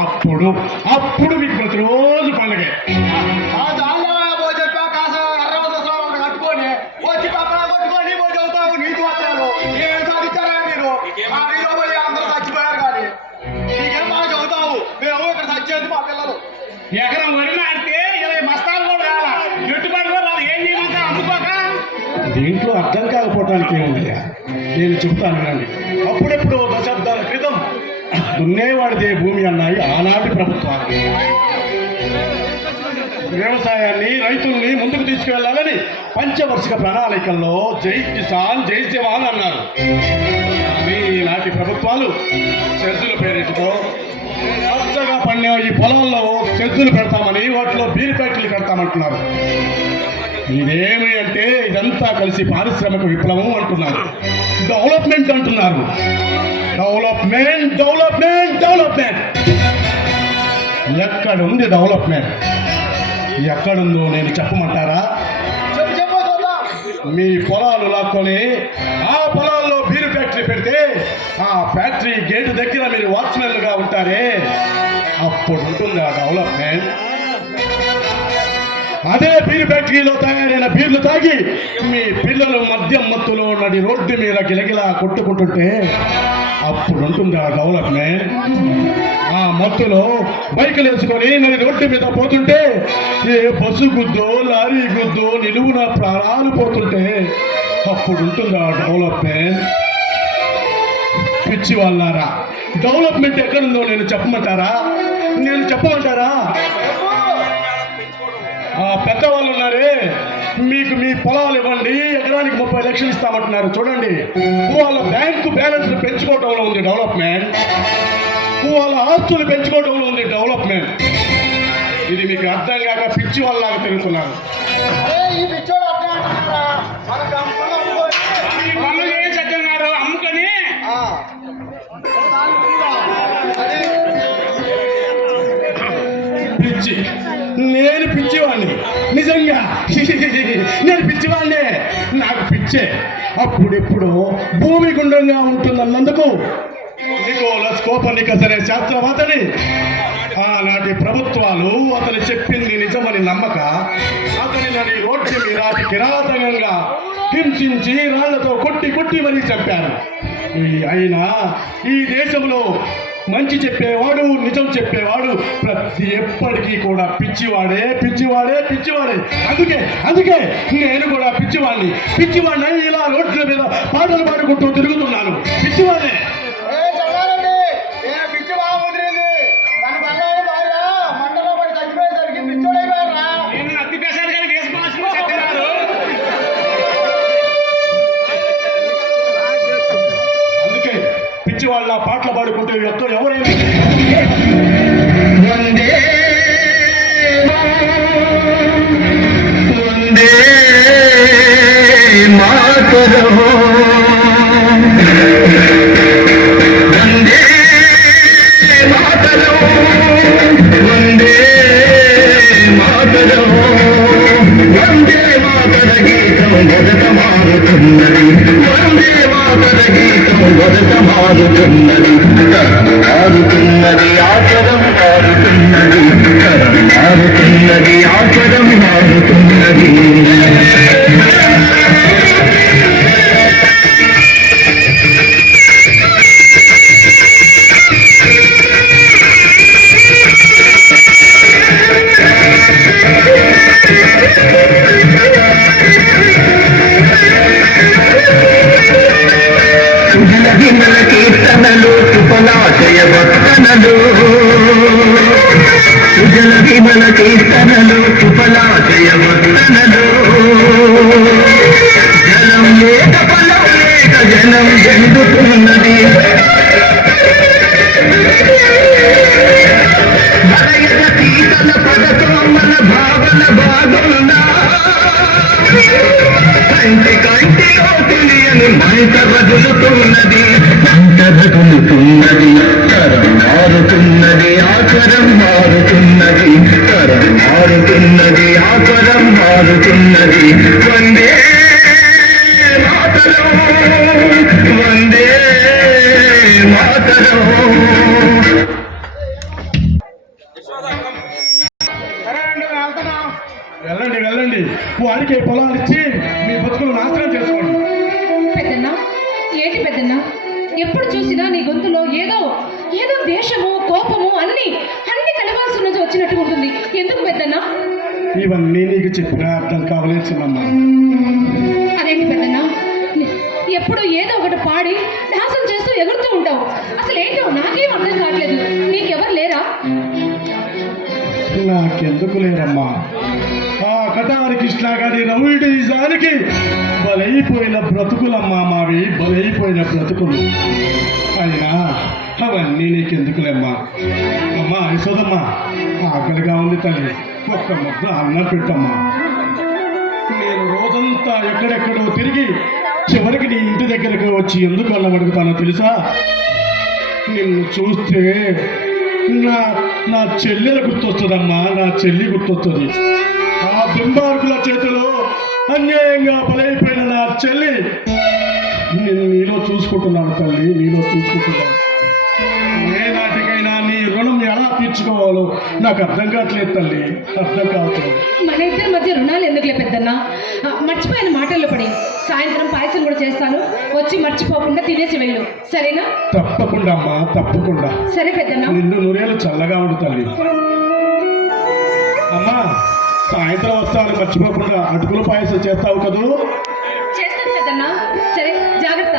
అప్పుడు అప్పుడు మీకు ప్రతిరోజు పండుగ. కట్టుకొని వచ్చి పక్కన కొట్టుకొని చదువుతావు నీతి వచ్చారు ఏం సాధించారా మీరు? అందరూ చచ్చిపోయారు కానీ నీకేం బాగా చదువుతావు. మేము ఇక్కడ చచ్చేది మా పిల్లలు. ఎకరం వరి నాటితే 20 బస్తాలు కూడా రావాలి, గిట్టుబాటు కూడా రాదు. ఏం చేయమంటే అందుకోక దీంట్లో అర్థం కాకపోవటానికి ఏముందయ్యా, నేను చెప్తాను రండి. అప్పుడెప్పుడు దశాబ్దాల క్రితం దున్నేవాడిదే భూమి అన్నాయి ఆనాటి ప్రభుత్వాలు. వ్యవసాయాన్ని రైతుల్ని ముందుకు తీసుకువెళ్లాలని పంచవార్షిక ప్రణాళికల్లో జై కిసాన్ జై జవాన్ అన్నారు. కానీ ఈనాటి ప్రభుత్వాలు సెజ్జుల పేరుతో పచ్చగా పండే ఈ పొలాల్లో సెజ్జులు పెడతామని వాటిలో బీర్ ఫ్యాక్టరీలు పెడతామంటున్నారు. ఇదేమి అంటే ఇదంతా కలిసి పారిశ్రామిక విప్లవం అంటున్నారు, డెవలప్మెంట్ అంటున్నారు. డెవలప్మెంట్ డెవలప్మెంట్ డెవలప్మెంట్ ఎక్కడుంది డెవలప్మెంట్? ఎక్కడుందో నేను చెప్పమంటారా? మీ పొలాలు లాక్కొని ఆ పొలాల్లో బీరు ఫ్యాక్టరీ పెడితే ఆ ఫ్యాక్టరీ గేటు దగ్గర మీరు వాచ్మెన్లుగా ఉంటారే, అప్పుడు ఉంటుంది ఆ డెవలప్మెంట్. అదే బీరు ఫ్యాక్టరీలో తయారైన బీర్లు తాగి మీ పిల్లలు మద్యం మత్తులో నడి రోడ్డు మీద గిలగిలా కొట్టుకుంటుంటే అప్పుడు ఉంటుంది ఆ డెవలప్మెంట్. ఆ మత్తులో బైకులు వేసుకొని నడి రోడ్డు మీద పోతుంటే ఏ బస్సు గుద్దో లారీ గుద్దో నిలువున ప్రాణాలు పోతుంటే అప్పుడు ఉంటుంది ఆ డెవలప్మెంట్. పిచ్చి వాళ్ళారా, డెవలప్మెంట్ ఎక్కడుందో నేను చెప్పమంటారా? నేను చెప్పమంటారా? ఆ పెద్దవాళ్ళు ఉన్నారే, మీకు మీ పొలాలు ఇవ్వండి, ఎకరానికి 30 లక్షలు ఇస్తామంటున్నారు. చూడండి, వాళ్ళ బ్యాంకు బ్యాలెన్స్ పెంచుకోవడంలో ఉంది డెవలప్మెంట్, వాళ్ళ ఆస్తులు పెంచుకోవడంలో ఉంది డెవలప్మెంట్. ఇది మీకు అర్థం కాక పిచ్చి వాళ్ళలాగా తిరుగుతున్నారు. పనులు చేసి అర్థంగారు అమ్ముకొని పిచ్చి. నేను పిచ్చివాడిని, నిజంగా నేను పిచ్చివాడినే, నాకు పిచ్చే. అప్పుడెప్పుడు భూమి గుండ్రంగా ఉంటుందన్నందుకు నికోలస్ కోపర్నికస్ అనే శాస్త్రవేత్తని ఆనాటి ప్రభుత్వాలు అతను చెప్పింది నిజమని నమ్మక అతని నడి రోడ్డు మీద కిరాతకంగా హింసించి రాళ్లతో కొట్టి కొట్టి మరీ చంపారు. అయినా ఈ దేశంలో మంచి చెప్పేవాడు, నిజం చెప్పేవాడు ప్రతి ఎప్పటికీ కూడా పిచ్చివాడే పిచ్చివాడే పిచ్చివాడే. అందుకే నేను కూడా పిచ్చివాడిని ఇలా రోడ్ల మీద పాటలు పాడుకుంటూ తిరుగుతున్నాను. పిచ్చివాడే. వాళ్ళ పాటలు పాడుకుంటే ఎవరైనా మారుతున్నది ఆచరం మారుతున్నది, మారుతున్నది ఆచరం మారుతున్నది. కీర్తనలు సుఫలాశయ వర్తనలు, సుజల విమల కీర్తనలు సుఫలాశయ వర్తనలు. జలం లేక ఫలం లేక జనం జండుతున్నది, భరయత శీతల పదతో మన భావన బాగున్నా కంటి కంటిలో తెలియని మంట బదులుతున్నది, తరం మారుతున్నది ఆచరం మారుతున్నది, తరం మారుతున్నది ఆచరం మారుతున్నది. వందే మాతరం, వందే మాతరం. వారికి పొలాలు ఇచ్చి మీ బతుకులు నాశనం చేసుకోండి. పెద్దన్న, ఏంటి పెద్దన్న, ఎప్పుడు చూసినా నీ గొంతులో ఏదో ఏదో దేశము కోపము అన్ని కలవాల్సి ఉన్నది వచ్చినట్టు ఉంటుంది. ఎందుకు పెద్దన్న? ఇవన్నీ నీకు చెప్పినా అర్థం కావలేదు చిన్నమ్మ. అదేంటి పెద్దన్న, ఎప్పుడు ఏదో ఒకటి పాడి డాన్సులు చేస్తూ ఎగురుతూ ఉంటావు. అసలు ఏంటో నాకేం అర్థం కావట్లేదు. నీకెవరు లేరా? నాకెందుకు లేరమ్మా, ఆ కటారి కృష్ణ గారి రౌడీజానికి బలైపోయిన బ్రతుకులమ్మా మావి, బలైపోయిన బ్రతుకులు. అయినా అవన్నీ నీకెందుకులేమ్మా. అమ్మా యశోదమ్మా, ఆకలిగా ఉంది తల్లి, ఒక్క ముద్ద అన్నం పెట్టమ్మా. నేను రోజంతా ఎక్కడెక్కడో తిరిగి చివరికి నీ ఇంటి దగ్గరకు వచ్చి ఎందుకు అన్నం అడుగుతానో తెలుసా? నిన్ను చూస్తే నా చెల్లెలు గుర్తొస్తుందమ్మా, నా చెల్లి గుర్తొస్తుంది. ఆ దుంబార్కుల చేతిలో అన్యాయంగా బలైపోయిన నా చెల్లి నేను నీలో చూసుకుంటున్నాను తల్లి, నీలో చూసుకుంటున్నాను. ఏ నాటికైనా నీ రుణం ఎలా తీర్చుకోవాలో నాకు అర్థం కావట్లేదు తల్లి, అర్థం కావట్లేదు. మన ఇద్దరి మధ్య రుణాలు ఎందుకులే పెద్దన్న. మర్చిపోయిన మాటల్లో పడి సాయంత్రం పాయసం కూడా చేస్తాను, వచ్చి మర్చిపోకుండా తినేసి వెళ్ళు, సరేనా? తప్పకుండా అమ్మా, తప్పకుండా. సరే పెద్దన్న. నిన్ను నూరేళ్ళు చల్లగా ఉండు తల్లి. అమ్మా సాయంత్రం వస్తాను, మర్చిపోకుండా అటుకుల పాయసం చేస్తావు కదూ? చేస్తాను పెద్దన్న. సరే, జాగ్రత్త.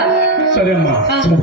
సరే అమ్మా, సరే.